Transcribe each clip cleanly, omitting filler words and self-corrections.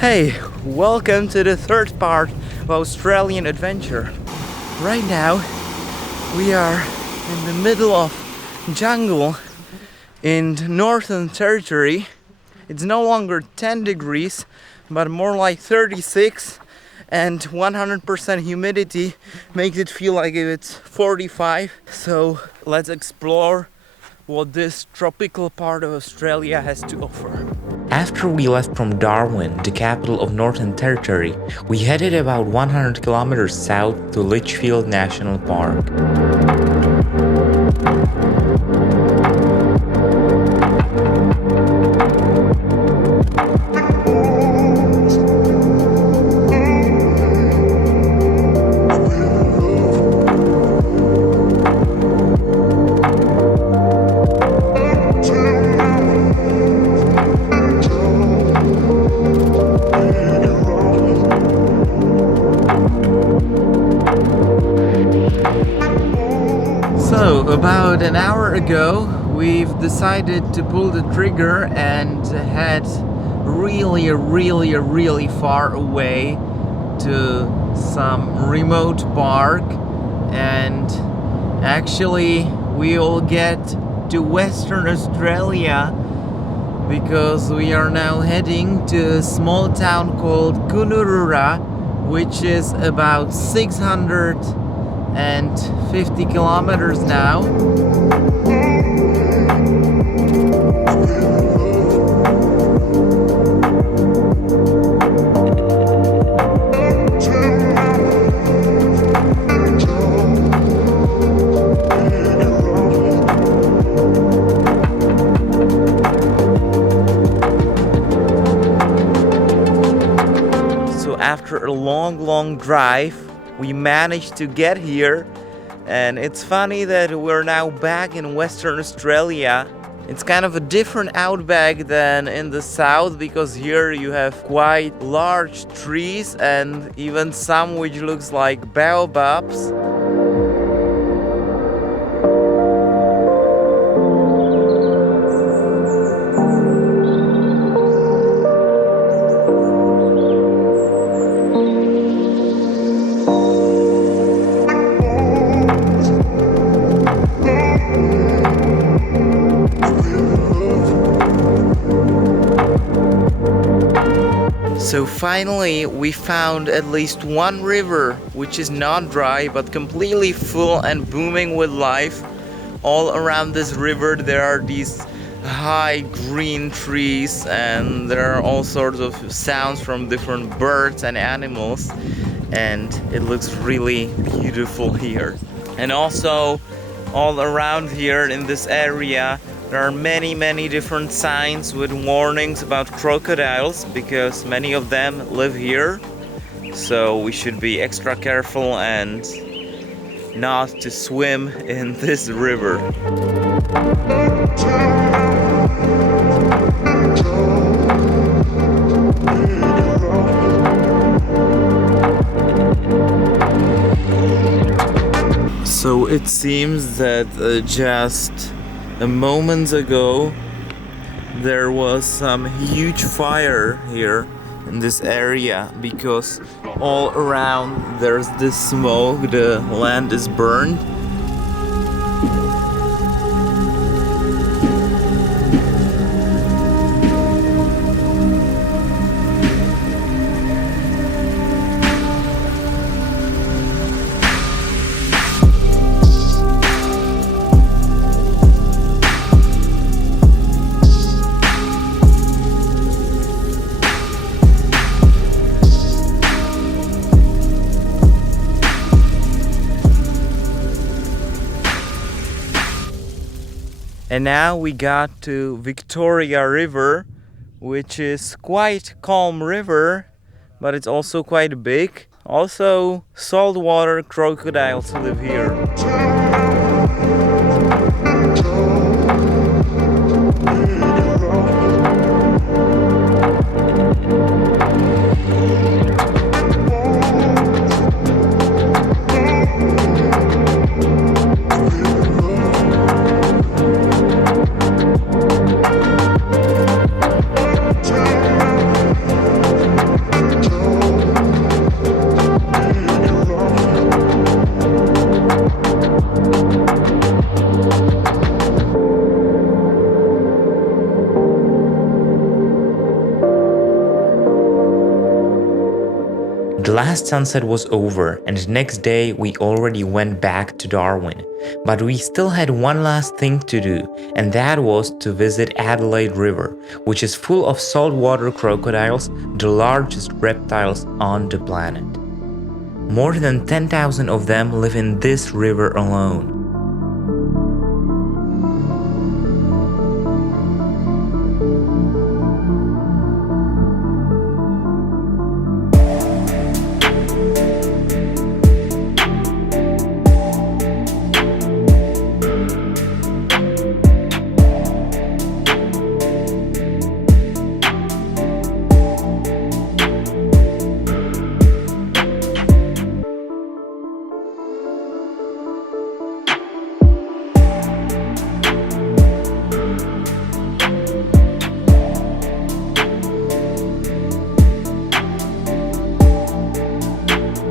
Hey, welcome to the third part of Australian adventure. Right now, we are in the middle of jungle in Northern Territory. It's no longer 10 degrees, but more like 36, and 100% humidity makes it feel like it's 45. So let's explore what this tropical part of Australia has to offer. After we left from Darwin, the capital of Northern Territory, we headed about 100 kilometers south to Litchfield National Park. So, about an hour ago, we've decided to pull the trigger and head really far away to some remote park, and actually we'll get to Western Australia because we are now heading to a small town called Kunurura, which is about 650 kilometers now. So after a long drive, we managed to get here, and it's funny that we're now back in Western Australia. It's kind of a different outback than in the south, because here you have quite large trees and even some which looks like baobabs. So finally we found at least one river which is not dry but completely full and booming with life. All around this river there are these high green trees, and there are all sorts of sounds from different birds and animals, and it looks really beautiful here. And also all around here in this area there are many different signs with warnings about crocodiles, because many of them live here. So we should be extra careful and not to swim in this river. So it seems that just a moment ago there was some huge fire here in this area, because all around there's this smoke, the land is burned. And now we got to Victoria River, which is quite calm river, but it's also quite big. Also, saltwater crocodiles live here. The last sunset was over, and the next day we already went back to Darwin. But we still had one last thing to do, and that was to visit Adelaide River, which is full of saltwater crocodiles, the largest reptiles on the planet. More than 10,000 of them live in this river alone.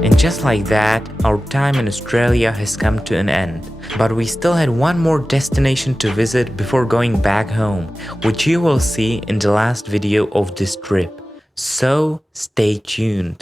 And just like that, our time in Australia has come to an end. But we still had one more destination to visit before going back home, which you will see in the last video of this trip. So stay tuned.